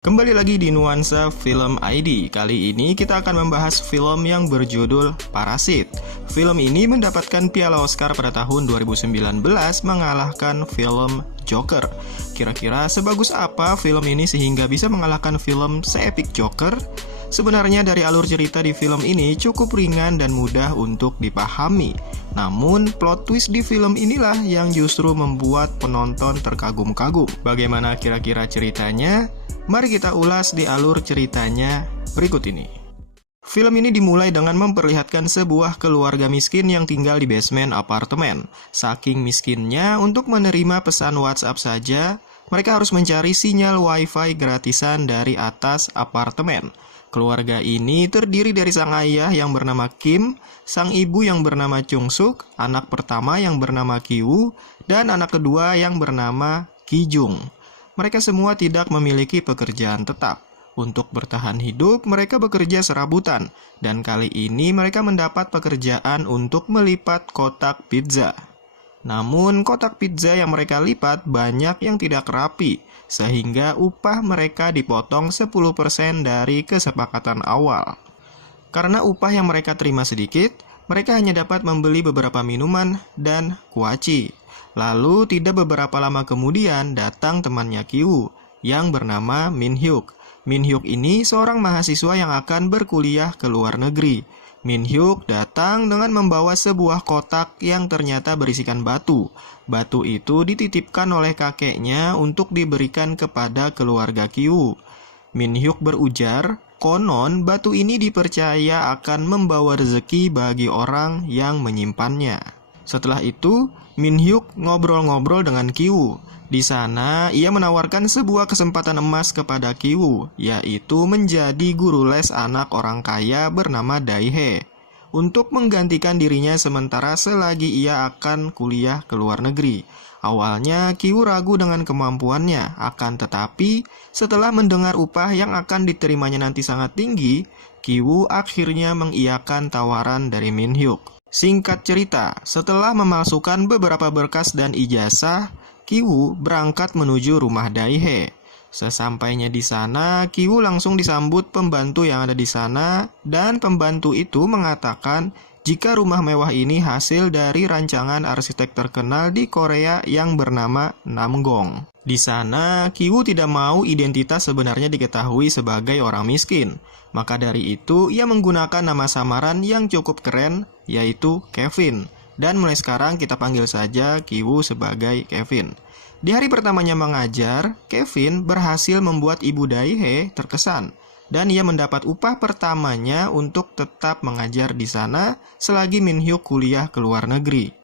Kembali lagi di Nuansa Film ID. Kali ini kita akan membahas film yang berjudul Parasit. Film ini mendapatkan Piala Oscar pada tahun 2019 mengalahkan film Joker. Kira-kira sebagus apa film ini sehingga bisa mengalahkan film seepik Joker? Sebenarnya dari alur cerita di film ini cukup ringan dan mudah untuk dipahami. Namun plot twist di film inilah yang justru membuat penonton terkagum-kagum. Bagaimana kira-kira ceritanya? Mari kita ulas di alur ceritanya berikut ini. Film ini dimulai dengan memperlihatkan sebuah keluarga miskin yang tinggal di basement apartemen. Saking miskinnya, untuk menerima pesan WhatsApp saja, mereka harus mencari sinyal wifi gratisan dari atas apartemen. Keluarga ini terdiri dari sang ayah yang bernama Kim, sang ibu yang bernama Chung Suk, anak pertama yang bernama Ki-woo, dan anak kedua yang bernama Ki-jung. Mereka semua tidak memiliki pekerjaan tetap. Untuk bertahan hidup, mereka bekerja serabutan, dan kali ini mereka mendapat pekerjaan untuk melipat kotak pizza. Namun, kotak pizza yang mereka lipat banyak yang tidak rapi, sehingga upah mereka dipotong 10% dari kesepakatan awal. Karena upah yang mereka terima sedikit, mereka hanya dapat membeli beberapa minuman dan kuaci. Lalu tidak beberapa lama kemudian datang temannya Ki-woo yang bernama Min Hyuk. Min Hyuk ini seorang mahasiswa yang akan berkuliah ke luar negeri. Min Hyuk datang dengan membawa sebuah kotak yang ternyata berisikan batu. Batu itu dititipkan oleh kakeknya untuk diberikan kepada keluarga Ki-woo. Min Hyuk berujar, konon batu ini dipercaya akan membawa rezeki bagi orang yang menyimpannya. Setelah itu, Min Hyuk ngobrol-ngobrol dengan Ki-woo. Di sana, ia menawarkan sebuah kesempatan emas kepada Ki-woo, yaitu menjadi guru les anak orang kaya bernama Dae-hye, untuk menggantikan dirinya sementara selagi ia akan kuliah ke luar negeri. Awalnya, Ki-woo ragu dengan kemampuannya, akan tetapi setelah mendengar upah yang akan diterimanya nanti sangat tinggi, Ki-woo akhirnya mengiyakan tawaran dari Min Hyuk. Singkat cerita, setelah memalsukan beberapa berkas dan ijazah, Ki-woo berangkat menuju rumah Dae-hye. Sesampainya di sana, Ki-woo langsung disambut pembantu yang ada di sana, dan pembantu itu mengatakan jika rumah mewah ini hasil dari rancangan arsitek terkenal di Korea yang bernama Namgong. Di sana, Ki-woo tidak mau identitas sebenarnya diketahui sebagai orang miskin. Maka dari itu, ia menggunakan nama samaran yang cukup keren, yaitu Kevin. Dan mulai sekarang kita panggil saja Ki-woo sebagai Kevin. Di hari pertamanya mengajar, Kevin berhasil membuat ibu Dae-hye terkesan. Dan ia mendapat upah pertamanya untuk tetap mengajar di sana selagi Min Hyuk kuliah ke luar negeri.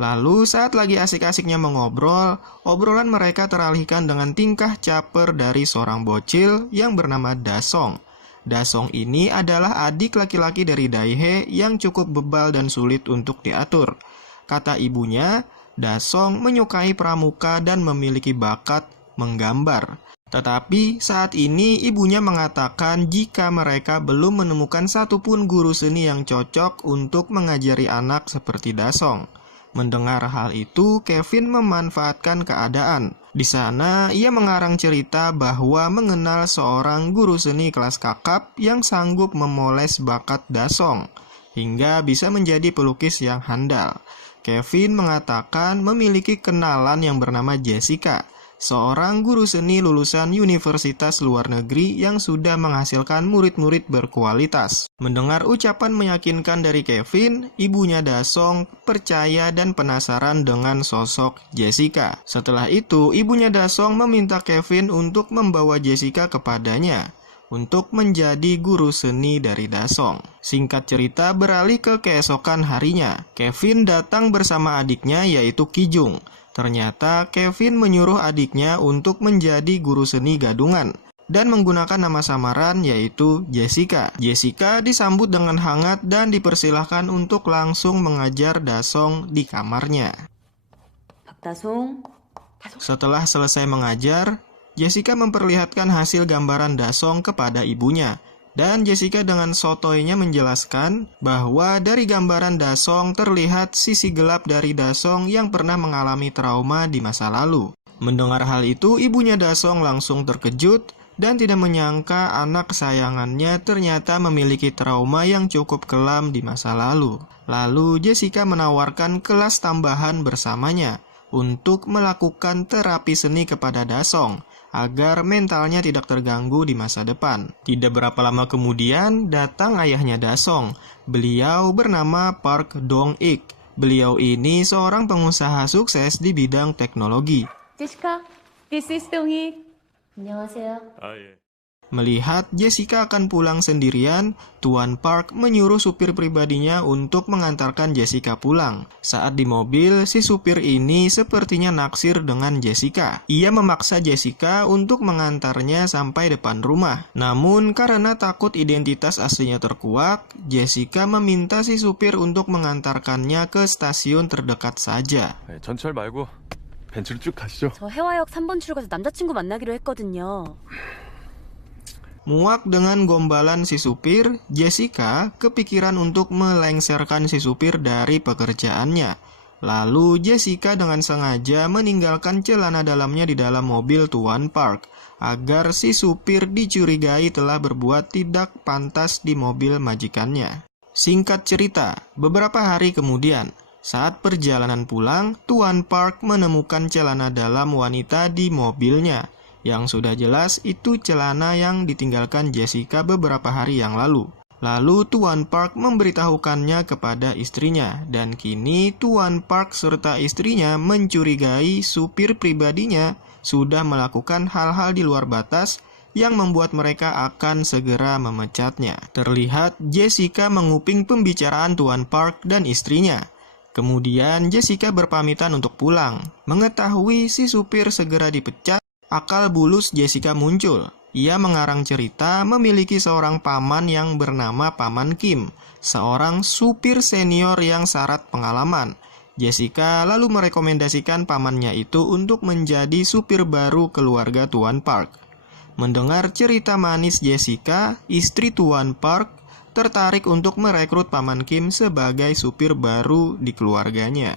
Lalu saat lagi asik-asiknya mengobrol, obrolan mereka teralihkan dengan tingkah caper dari seorang bocil yang bernama Da-song. Da-song ini adalah adik laki-laki dari Dae-hye yang cukup bebal dan sulit untuk diatur. Kata ibunya, Da-song menyukai pramuka dan memiliki bakat menggambar. Tetapi saat ini ibunya mengatakan jika mereka belum menemukan satupun guru seni yang cocok untuk mengajari anak seperti Da-song. Mendengar hal itu, Kevin memanfaatkan keadaan. Di sana, ia mengarang cerita bahwa mengenal seorang guru seni kelas kakap yang sanggup memoles bakat Da-song, hingga bisa menjadi pelukis yang handal. Kevin mengatakan memiliki kenalan yang bernama Jessica, seorang guru seni lulusan universitas luar negeri yang sudah menghasilkan murid-murid berkualitas. Mendengar ucapan meyakinkan dari Kevin, ibunya Da-song percaya dan penasaran dengan sosok Jessica. Setelah itu, ibunya Da-song meminta Kevin untuk membawa Jessica kepadanya untuk menjadi guru seni dari Da-song. Singkat cerita beralih ke keesokan harinya. Kevin datang bersama adiknya yaitu Ki-jung. Ternyata Kevin menyuruh adiknya untuk menjadi guru seni gadungan dan menggunakan nama samaran yaitu Jessica. Jessica disambut dengan hangat dan dipersilahkan untuk langsung mengajar Da-song di kamarnya. Setelah selesai mengajar, Jessica memperlihatkan hasil gambaran Da-song kepada ibunya. Dan Jessica dengan sotoynya menjelaskan bahwa dari gambaran Da-song terlihat sisi gelap dari Da-song yang pernah mengalami trauma di masa lalu. Mendengar hal itu, ibunya Da-song langsung terkejut dan tidak menyangka anak kesayangannya ternyata memiliki trauma yang cukup kelam di masa lalu. Lalu Jessica menawarkan kelas tambahan bersamanya untuk melakukan terapi seni kepada Dasong agar mentalnya tidak terganggu di masa depan. Tidak berapa lama kemudian datang ayahnya Dasong. Beliau bernama Park Dong-ik. Beliau ini seorang pengusaha sukses di bidang teknologi. Jessica, this is Dong-ik. 안녕하세요. Melihat Jessica akan pulang sendirian, Tuan Park menyuruh supir pribadinya untuk mengantarkan Jessica pulang. Saat di mobil, si supir ini sepertinya naksir dengan Jessica. Ia memaksa Jessica untuk mengantarnya sampai depan rumah. Namun karena takut identitas aslinya terkuak, Jessica meminta si supir untuk mengantarkannya ke stasiun terdekat saja. 전철 말고 벤츠로 쭉 가시죠. 저 해화역 3번 출구에서 남자친구 만나기로 했거든요. Muak dengan gombalan si supir, Jessica kepikiran untuk melengsarkan si supir dari pekerjaannya. Lalu Jessica dengan sengaja meninggalkan celana dalamnya di dalam mobil Tuan Park agar si supir dicurigai telah berbuat tidak pantas di mobil majikannya. Singkat cerita, beberapa hari kemudian, saat perjalanan pulang, Tuan Park menemukan celana dalam wanita di mobilnya. Yang sudah jelas itu celana yang ditinggalkan Jessica beberapa hari yang lalu. Lalu Tuan Park memberitahukannya kepada istrinya, dan kini Tuan Park serta istrinya mencurigai supir pribadinya sudah melakukan hal-hal di luar batas yang membuat mereka akan segera memecatnya. Terlihat Jessica menguping pembicaraan Tuan Park dan istrinya. Kemudian Jessica berpamitan untuk pulang. Mengetahui si supir segera dipecat, akal bulus Jessica muncul. Ia mengarang cerita memiliki seorang paman yang bernama Paman Kim, seorang supir senior yang syarat pengalaman. Jessica lalu merekomendasikan pamannya itu untuk menjadi supir baru keluarga Tuan Park. Mendengar cerita manis Jessica, istri Tuan Park tertarik untuk merekrut Paman Kim sebagai supir baru di keluarganya.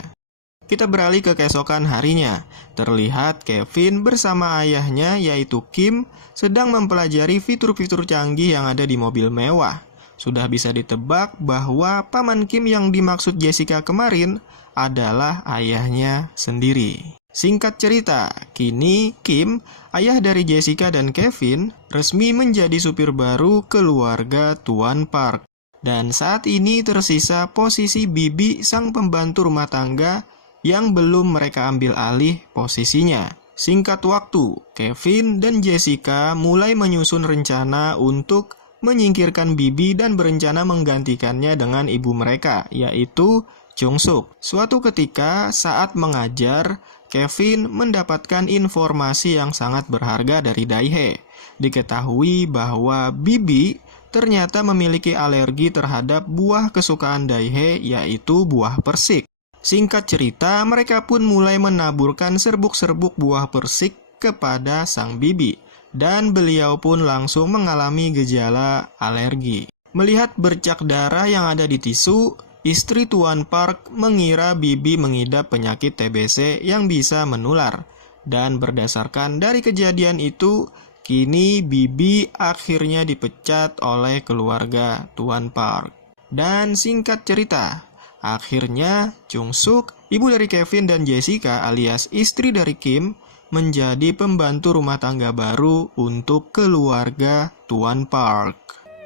Kita beralih ke keesokan harinya. Terlihat Kevin bersama ayahnya yaitu Kim sedang mempelajari fitur-fitur canggih yang ada di mobil mewah. Sudah bisa ditebak bahwa Paman Kim yang dimaksud Jessica kemarin adalah ayahnya sendiri. Singkat cerita, kini Kim, ayah dari Jessica dan Kevin, resmi menjadi supir baru keluarga Tuan Park. Dan saat ini tersisa posisi Bibi sang pembantu rumah tangga yang belum mereka ambil alih posisinya. Singkat waktu, Kevin dan Jessica mulai menyusun rencana untuk menyingkirkan Bibi dan berencana menggantikannya dengan ibu mereka, yaitu Jung-suk. Suatu ketika saat mengajar, Kevin mendapatkan informasi yang sangat berharga dari Dae-hae. Diketahui bahwa Bibi ternyata memiliki alergi terhadap buah kesukaan Dae-hae, yaitu buah persik. Singkat cerita, mereka pun mulai menaburkan serbuk-serbuk buah persik kepada sang bibi, dan beliau pun langsung mengalami gejala alergi. Melihat bercak darah yang ada di tisu, istri Tuan Park mengira bibi mengidap penyakit TBC yang bisa menular. Dan berdasarkan dari kejadian itu, kini bibi akhirnya dipecat oleh keluarga Tuan Park. Dan singkat cerita, akhirnya, Jung-suk, ibu dari Kevin dan Jessica alias istri dari Kim, menjadi pembantu rumah tangga baru untuk keluarga Tuan Park.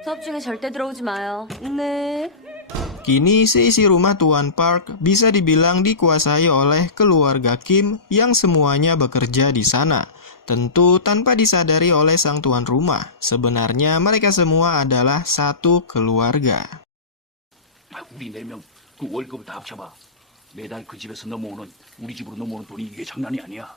수업 중에 절대 들어오지 마요. 네. Kini seisi rumah Tuan Park bisa dibilang dikuasai oleh keluarga Kim yang semuanya bekerja di sana. Tentu tanpa disadari oleh sang tuan rumah. Sebenarnya mereka semua adalah satu keluarga. 우리 4명 그 월급을 다 합쳐봐. 매달 그 집에서 넘어오는 우리 집으로 넘어오는 돈이 이게 장난이 아니야.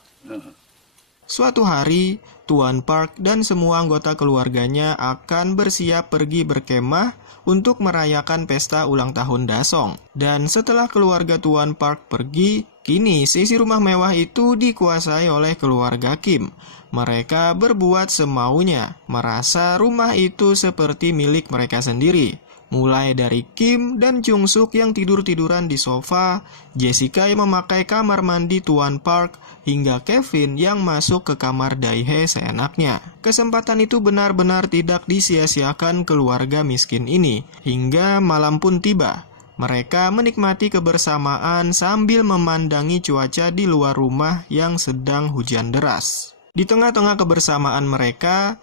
Suatu hari, Tuan Park dan semua anggota keluarganya akan bersiap pergi berkemah untuk merayakan pesta ulang tahun Dasong. Dan setelah keluarga Tuan Park pergi, kini sisi rumah mewah itu dikuasai oleh keluarga Kim. Mereka berbuat semaunya, merasa rumah itu seperti milik mereka sendiri. Mulai dari Kim dan Chung Suk yang tidur-tiduran di sofa, Jessica yang memakai kamar mandi Tuan Park, hingga Kevin yang masuk ke kamar Dae-hye seenaknya. Kesempatan itu benar-benar tidak disia-siakan keluarga miskin ini, hingga malam pun tiba. Mereka menikmati kebersamaan sambil memandangi cuaca di luar rumah yang sedang hujan deras. Di tengah-tengah kebersamaan mereka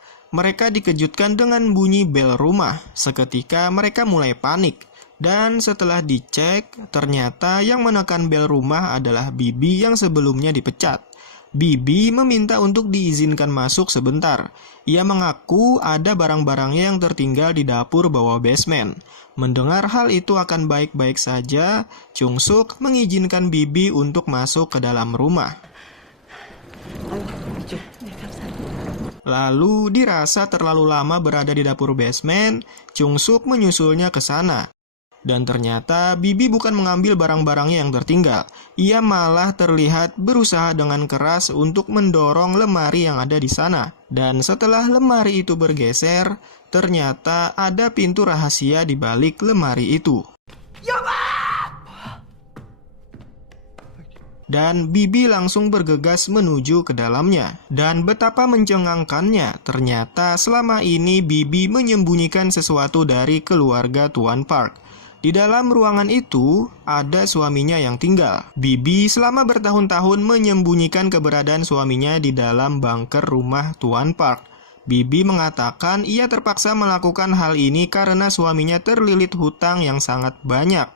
dikejutkan dengan bunyi bel rumah. Seketika mereka mulai panik. Dan setelah dicek, ternyata yang menekan bel rumah adalah Bibi yang sebelumnya dipecat. Bibi meminta untuk diizinkan masuk sebentar. Ia mengaku ada barang-barangnya yang tertinggal di dapur bawah basement. Mendengar hal itu akan baik-baik saja, Chung Suk mengizinkan Bibi untuk masuk ke dalam rumah. Lalu dirasa terlalu lama berada di dapur basement, Chung Suk menyusulnya ke sana. Dan ternyata Bibi bukan mengambil barang-barangnya yang tertinggal. Ia malah terlihat berusaha dengan keras untuk mendorong lemari yang ada di sana. Dan setelah lemari itu bergeser, ternyata ada pintu rahasia di balik lemari itu. Dan Bibi langsung bergegas menuju ke dalamnya. Dan betapa mencengangkannya, ternyata selama ini Bibi menyembunyikan sesuatu dari keluarga Tuan Park. Di dalam ruangan itu, ada suaminya yang tinggal. Bibi selama bertahun-tahun menyembunyikan keberadaan suaminya di dalam bunker rumah Tuan Park. Bibi mengatakan ia terpaksa melakukan hal ini karena suaminya terlilit hutang yang sangat banyak.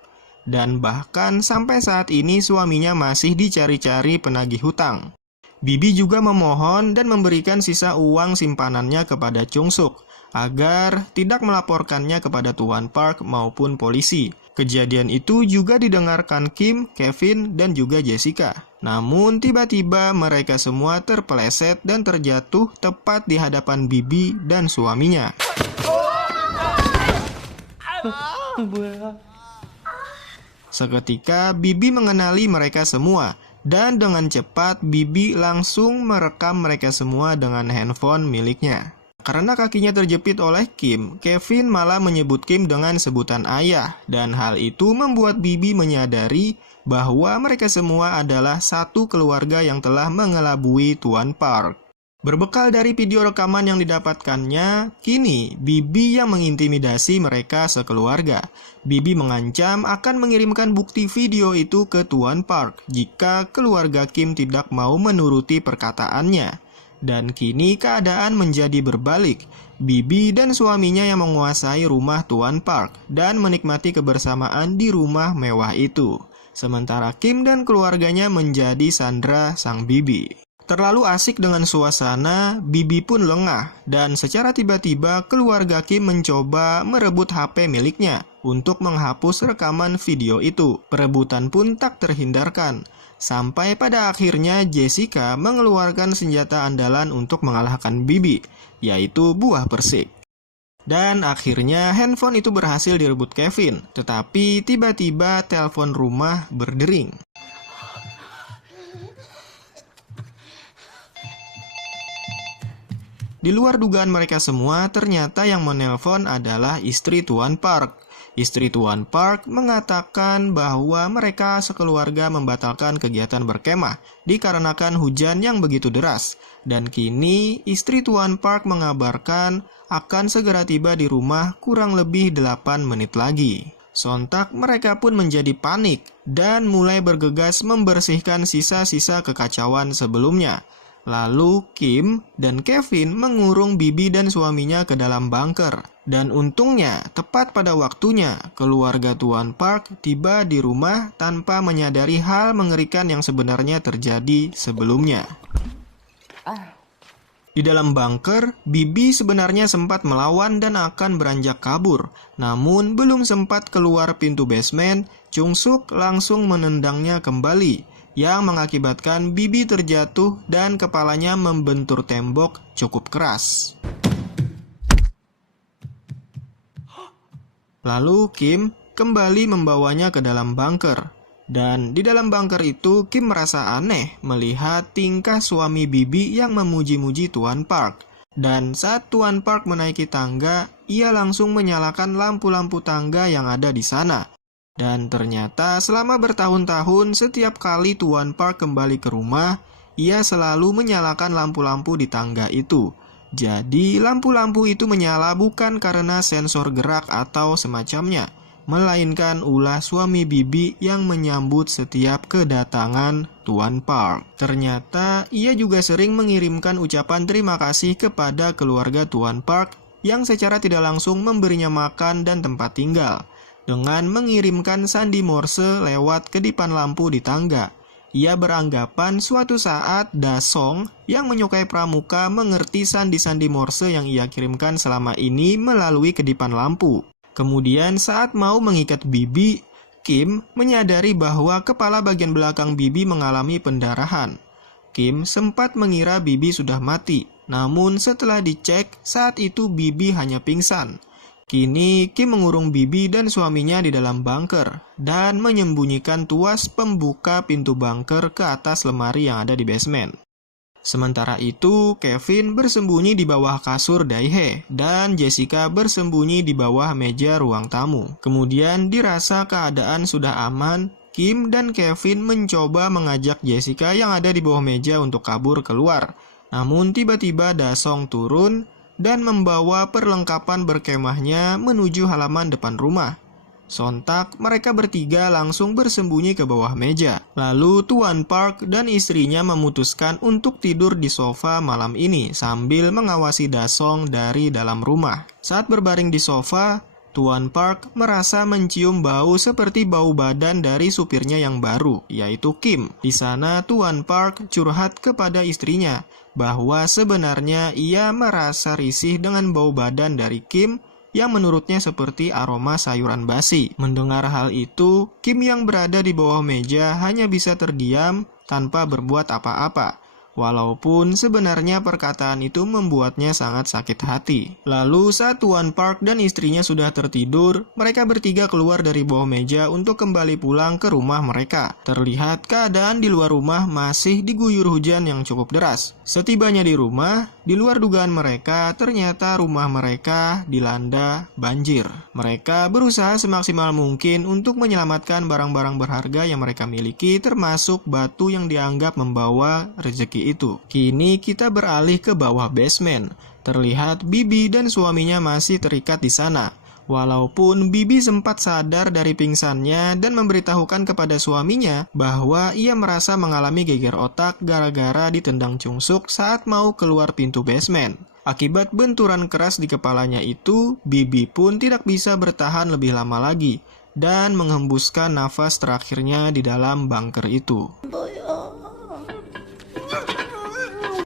Dan bahkan sampai saat ini suaminya masih dicari-cari penagih hutang. Bibi juga memohon dan memberikan sisa uang simpanannya kepada Chung Suk agar tidak melaporkannya kepada Tuan Park maupun polisi. Kejadian itu juga didengarkan Kim, Kevin, dan juga Jessica. Namun tiba-tiba mereka semua terpeleset dan terjatuh tepat di hadapan Bibi dan suaminya. Seketika Bibi mengenali mereka semua, dan dengan cepat Bibi langsung merekam mereka semua dengan handphone miliknya. Karena kakinya terjepit oleh Kim, Kevin malah menyebut Kim dengan sebutan ayah, dan hal itu membuat Bibi menyadari bahwa mereka semua adalah satu keluarga yang telah mengelabui Tuan Park. Berbekal dari video rekaman yang didapatkannya, kini Bibi yang mengintimidasi mereka sekeluarga. Bibi mengancam akan mengirimkan bukti video itu ke Tuan Park jika keluarga Kim tidak mau menuruti perkataannya. Dan kini keadaan menjadi berbalik. Bibi dan suaminya yang menguasai rumah Tuan Park dan menikmati kebersamaan di rumah mewah itu. Sementara Kim dan keluarganya menjadi sandera sang bibi. Terlalu asik dengan suasana, Bibi pun lengah, dan secara tiba-tiba keluarga Kim mencoba merebut HP miliknya untuk menghapus rekaman video itu. Perebutan pun tak terhindarkan, sampai pada akhirnya Jessica mengeluarkan senjata andalan untuk mengalahkan Bibi, yaitu buah persik. Dan akhirnya handphone itu berhasil direbut Kevin, tetapi tiba-tiba telepon rumah berdering. Di luar dugaan mereka semua, ternyata yang menelpon adalah istri Tuan Park. Istri Tuan Park mengatakan bahwa mereka sekeluarga membatalkan kegiatan berkemah dikarenakan hujan yang begitu deras. Dan kini istri Tuan Park mengabarkan akan segera tiba di rumah kurang lebih 8 menit lagi. Sontak mereka pun menjadi panik dan mulai bergegas membersihkan sisa-sisa kekacauan sebelumnya. Lalu Kim dan Kevin mengurung Bibi dan suaminya ke dalam bunker. Dan untungnya, tepat pada waktunya, keluarga Tuan Park tiba di rumah tanpa menyadari hal mengerikan yang sebenarnya terjadi sebelumnya. Di dalam bunker, Bibi sebenarnya sempat melawan dan akan beranjak kabur. Namun belum sempat keluar pintu basement, Chung Suk langsung menendangnya kembali, yang mengakibatkan Bibi terjatuh dan kepalanya membentur tembok cukup keras. Lalu Kim kembali membawanya ke dalam bunker. Dan di dalam bunker itu Kim merasa aneh melihat tingkah suami Bibi yang memuji-muji Tuan Park. Dan saat Tuan Park menaiki tangga, ia langsung menyalakan lampu-lampu tangga yang ada di sana. Dan ternyata selama bertahun-tahun setiap kali Tuan Park kembali ke rumah, ia selalu menyalakan lampu-lampu di tangga itu. Jadi lampu-lampu itu menyala bukan karena sensor gerak atau semacamnya, melainkan ulah suami Bibi yang menyambut setiap kedatangan Tuan Park. Ternyata ia juga sering mengirimkan ucapan terima kasih kepada keluarga Tuan Park yang secara tidak langsung memberinya makan dan tempat tinggal, dengan mengirimkan sandi Morse lewat kedipan lampu di tangga. Ia beranggapan suatu saat Dasong yang menyukai pramuka mengerti sandi-sandi Morse yang ia kirimkan selama ini melalui kedipan lampu. Kemudian saat mau mengikat Bibi, Kim menyadari bahwa kepala bagian belakang Bibi mengalami pendarahan. Kim sempat mengira Bibi sudah mati, namun setelah dicek, saat itu Bibi hanya pingsan. Kini Kim mengurung Bibi dan suaminya di dalam bunker dan menyembunyikan tuas pembuka pintu bunker ke atas lemari yang ada di basement. Sementara itu, Kevin bersembunyi di bawah kasur Daehae dan Jessica bersembunyi di bawah meja ruang tamu. Kemudian dirasa keadaan sudah aman, Kim dan Kevin mencoba mengajak Jessica yang ada di bawah meja untuk kabur keluar. Namun tiba-tiba Dasong turun dan membawa perlengkapan berkemahnya menuju halaman depan rumah. Sontak, mereka bertiga langsung bersembunyi ke bawah meja. Lalu Tuan Park dan istrinya memutuskan untuk tidur di sofa malam ini sambil mengawasi Dasong dari dalam rumah. Saat berbaring di sofa, Tuan Park merasa mencium bau seperti bau badan dari supirnya yang baru, yaitu Kim. Di sana Tuan Park curhat kepada istrinya bahwa sebenarnya ia merasa risih dengan bau badan dari Kim yang menurutnya seperti aroma sayuran basi. Mendengar hal itu, Kim yang berada di bawah meja hanya bisa terdiam tanpa berbuat apa-apa. Walaupun sebenarnya perkataan itu membuatnya sangat sakit hati. Lalu saat Tuan Park dan istrinya sudah tertidur, mereka bertiga keluar dari bawah meja untuk kembali pulang ke rumah mereka. Terlihat keadaan di luar rumah masih diguyur hujan yang cukup deras. Setibanya di rumah, di luar dugaan mereka, ternyata rumah mereka dilanda banjir. Mereka berusaha semaksimal mungkin untuk menyelamatkan barang-barang berharga yang mereka miliki, termasuk batu yang dianggap membawa rezeki itu. Kini kita beralih ke bawah basement. Terlihat Bibi dan suaminya masih terikat di sana. Walaupun Bibi sempat sadar dari pingsannya dan memberitahukan kepada suaminya bahwa ia merasa mengalami geger otak gara-gara ditendang cungsuk saat mau keluar pintu basement. Akibat benturan keras di kepalanya itu, Bibi pun tidak bisa bertahan lebih lama lagi dan menghembuskan nafas terakhirnya di dalam bunker itu.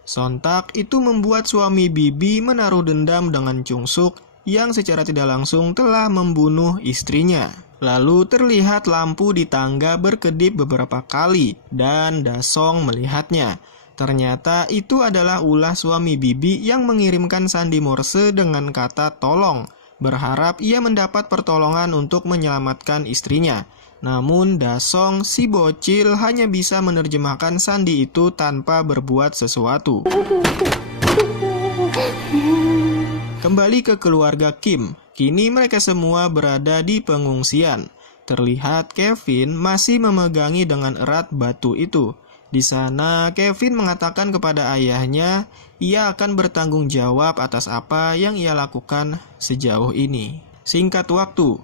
Sontak itu membuat suami Bibi menaruh dendam dengan cungsuk yang secara tidak langsung telah membunuh istrinya. Lalu terlihat lampu di tangga berkedip beberapa kali dan Dasong melihatnya. Ternyata itu adalah ulah suami Bibi yang mengirimkan sandi Morse dengan kata tolong, berharap ia mendapat pertolongan untuk menyelamatkan istrinya. Namun Dasong si bocil hanya bisa menerjemahkan sandi itu tanpa berbuat sesuatu. Kembali ke keluarga Kim, kini mereka semua berada di pengungsian. Terlihat Kevin masih memegangi dengan erat batu itu. Di sana Kevin mengatakan kepada ayahnya, ia akan bertanggung jawab atas apa yang ia lakukan sejauh ini. Singkat waktu,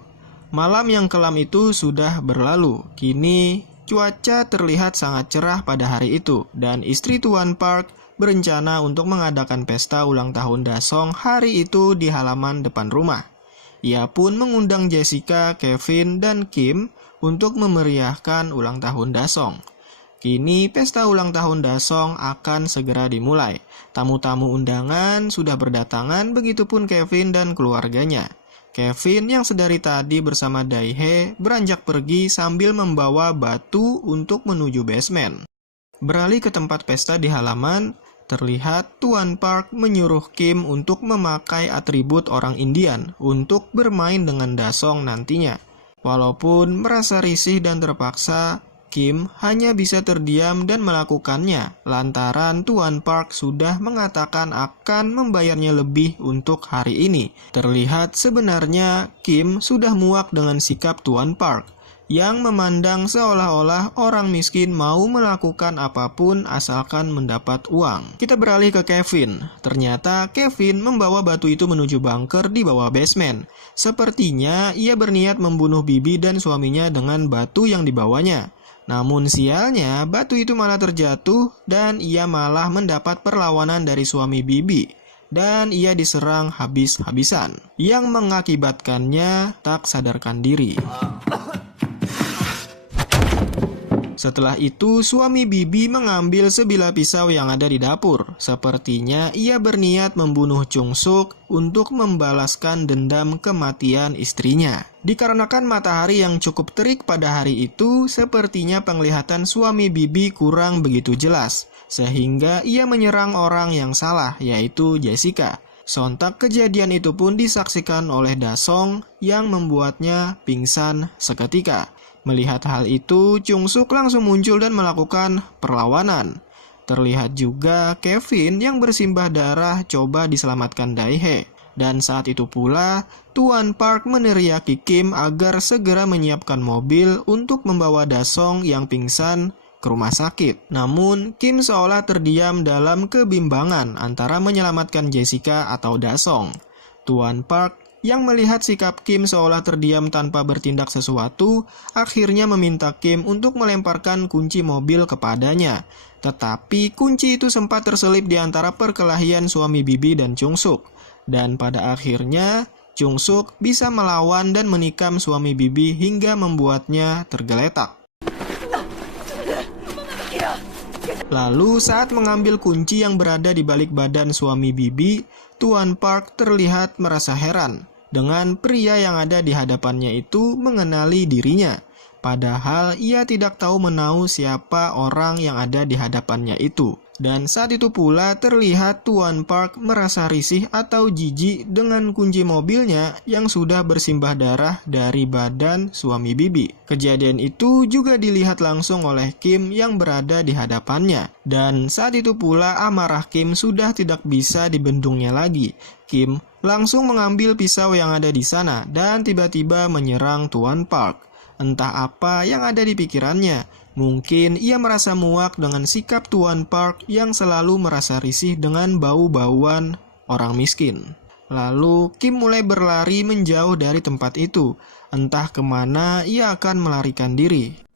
malam yang kelam itu sudah berlalu. Kini cuaca terlihat sangat cerah pada hari itu dan istri Tuan Park berencana untuk mengadakan pesta ulang tahun Dasong hari itu di halaman depan rumah. Ia pun mengundang Jessica, Kevin, dan Kim untuk memeriahkan ulang tahun Dasong. Kini pesta ulang tahun Dasong akan segera dimulai. Tamu-tamu undangan sudah berdatangan, begitupun Kevin dan keluarganya. Kevin yang sedari tadi bersama Daehae beranjak pergi sambil membawa batu untuk menuju basement. Beralih ke tempat pesta di halaman, terlihat Tuan Park menyuruh Kim untuk memakai atribut orang Indian untuk bermain dengan Dasong nantinya. Walaupun merasa risih dan terpaksa, Kim hanya bisa terdiam dan melakukannya lantaran Tuan Park sudah mengatakan akan membayarnya lebih untuk hari ini. Terlihat sebenarnya Kim sudah muak dengan sikap Tuan Park yang memandang seolah-olah orang miskin mau melakukan apapun asalkan mendapat uang. Kita beralih ke Kevin. Ternyata Kevin membawa batu itu menuju bunker di bawah basement. Sepertinya ia berniat membunuh Bibi dan suaminya dengan batu yang dibawanya. Namun sialnya, batu itu malah terjatuh dan ia malah mendapat perlawanan dari suami Bibi. Dan ia diserang habis-habisan, yang mengakibatkannya tak sadarkan diri. Setelah itu, suami Bibi mengambil sebilah pisau yang ada di dapur. Sepertinya ia berniat membunuh Chung Suk untuk membalaskan dendam kematian istrinya. Dikarenakan matahari yang cukup terik pada hari itu, sepertinya penglihatan suami Bibi kurang begitu jelas. Sehingga ia menyerang orang yang salah, yaitu Jessica. Sontak kejadian itu pun disaksikan oleh Da Song yang membuatnya pingsan seketika. Melihat hal itu, Chung Suk langsung muncul dan melakukan perlawanan. Terlihat juga Kevin yang bersimbah darah coba diselamatkan Dae-hae. Dan saat itu pula, Tuan Park meneriaki Kim agar segera menyiapkan mobil untuk membawa Da Song yang pingsan ke rumah sakit. Namun, Kim seolah terdiam dalam kebimbangan antara menyelamatkan Jessica atau Da Song. Tuan Park yang melihat sikap Kim seolah terdiam tanpa bertindak sesuatu, akhirnya meminta Kim untuk melemparkan kunci mobil kepadanya. Tetapi kunci itu sempat terselip di antara perkelahian suami Bibi dan Chung Suk. Dan pada akhirnya, Chung Suk bisa melawan dan menikam suami Bibi hingga membuatnya tergeletak. Lalu saat mengambil kunci yang berada di balik badan suami Bibi, Tuan Park terlihat merasa heran dengan pria yang ada di hadapannya itu mengenali dirinya. Padahal ia tidak tahu menahu siapa orang yang ada di hadapannya itu. Dan saat itu pula terlihat Tuan Park merasa risih atau jijik dengan kunci mobilnya yang sudah bersimbah darah dari badan suami Bibi. Kejadian itu juga dilihat langsung oleh Kim yang berada di hadapannya. Dan saat itu pula amarah Kim sudah tidak bisa dibendungnya lagi. Kim langsung mengambil pisau yang ada di sana dan tiba-tiba menyerang Tuan Park. Entah apa yang ada di pikirannya. Mungkin ia merasa muak dengan sikap Tuan Park yang selalu merasa risih dengan bau-bauan orang miskin. Lalu Kim mulai berlari menjauh dari tempat itu. Entah kemana ia akan melarikan diri.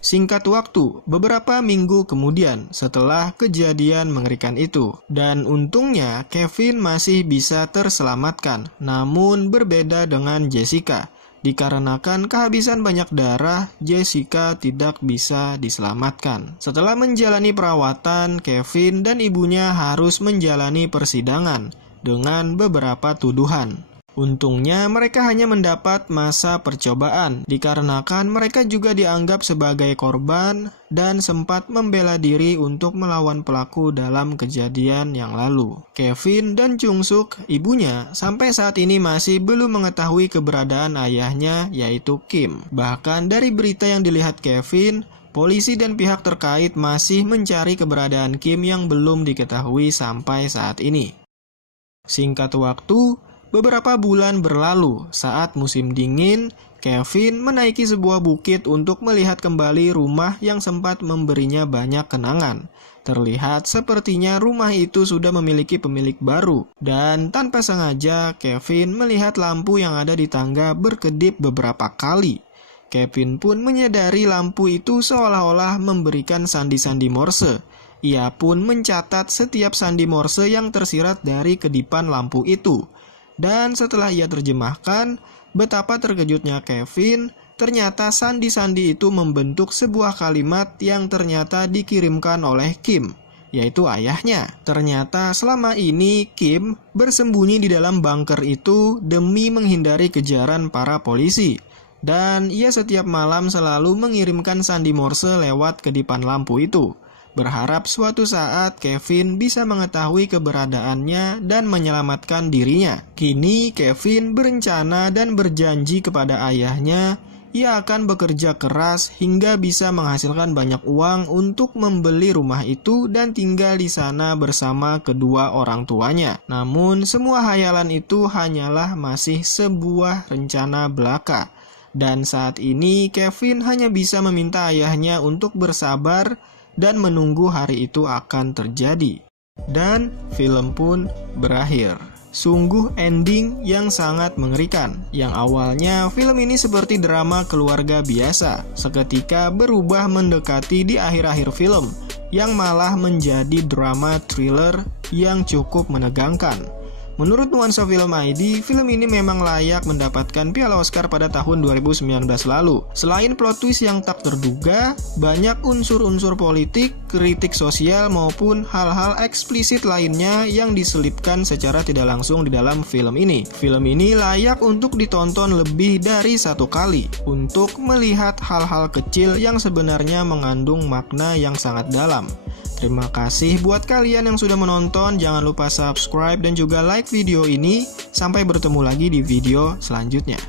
Singkat waktu, beberapa minggu kemudian setelah kejadian mengerikan itu. Dan untungnya Kevin masih bisa terselamatkan, namun berbeda dengan Jessica. Dikarenakan kehabisan banyak darah, Jessica tidak bisa diselamatkan. Setelah menjalani perawatan, Kevin dan ibunya harus menjalani persidangan dengan beberapa tuduhan. Untungnya mereka hanya mendapat masa percobaan dikarenakan mereka juga dianggap sebagai korban dan sempat membela diri untuk melawan pelaku dalam kejadian yang lalu. Kevin dan Chung Suk, ibunya, sampai saat ini masih belum mengetahui keberadaan ayahnya yaitu Kim. Bahkan dari berita yang dilihat Kevin, polisi dan pihak terkait masih mencari keberadaan Kim yang belum diketahui sampai saat ini. Singkat waktu, beberapa bulan berlalu saat musim dingin, Kevin menaiki sebuah bukit untuk melihat kembali rumah yang sempat memberinya banyak kenangan. Terlihat sepertinya rumah itu sudah memiliki pemilik baru. Dan tanpa sengaja, Kevin melihat lampu yang ada di tangga berkedip beberapa kali. Kevin pun menyadari lampu itu seolah-olah memberikan sandi-sandi Morse. Ia pun mencatat setiap sandi Morse yang tersirat dari kedipan lampu itu. Dan setelah ia terjemahkan, betapa terkejutnya Kevin, ternyata sandi-sandi itu membentuk sebuah kalimat yang ternyata dikirimkan oleh Kim, yaitu ayahnya. Ternyata selama ini Kim bersembunyi di dalam bunker itu demi menghindari kejaran para polisi. Dan ia setiap malam selalu mengirimkan sandi Morse lewat kedipan lampu itu. Berharap suatu saat Kevin bisa mengetahui keberadaannya dan menyelamatkan dirinya. Kini Kevin berencana dan berjanji kepada ayahnya ia akan bekerja keras hingga bisa menghasilkan banyak uang untuk membeli rumah itu dan tinggal di sana bersama kedua orang tuanya. Namun, semua hayalan itu hanyalah masih sebuah rencana belaka. Dan saat ini, Kevin hanya bisa meminta ayahnya untuk bersabar dan menunggu hari itu akan terjadi. Dan film pun berakhir. Sungguh ending yang sangat mengerikan. Yang awalnya film ini seperti drama keluarga biasa, seketika berubah mendekati di akhir-akhir film, yang malah menjadi drama thriller yang cukup menegangkan. Menurut Nuansa Film ID, film ini memang layak mendapatkan Piala Oscar pada tahun 2019 lalu. Selain plot twist yang tak terduga, banyak unsur-unsur politik, kritik sosial maupun hal-hal eksplisit lainnya yang diselipkan secara tidak langsung di dalam film ini. Film ini layak untuk ditonton lebih dari satu kali untuk melihat hal-hal kecil yang sebenarnya mengandung makna yang sangat dalam. Terima kasih buat kalian yang sudah menonton. Jangan lupa subscribe dan juga like video ini. Sampai bertemu lagi di video selanjutnya.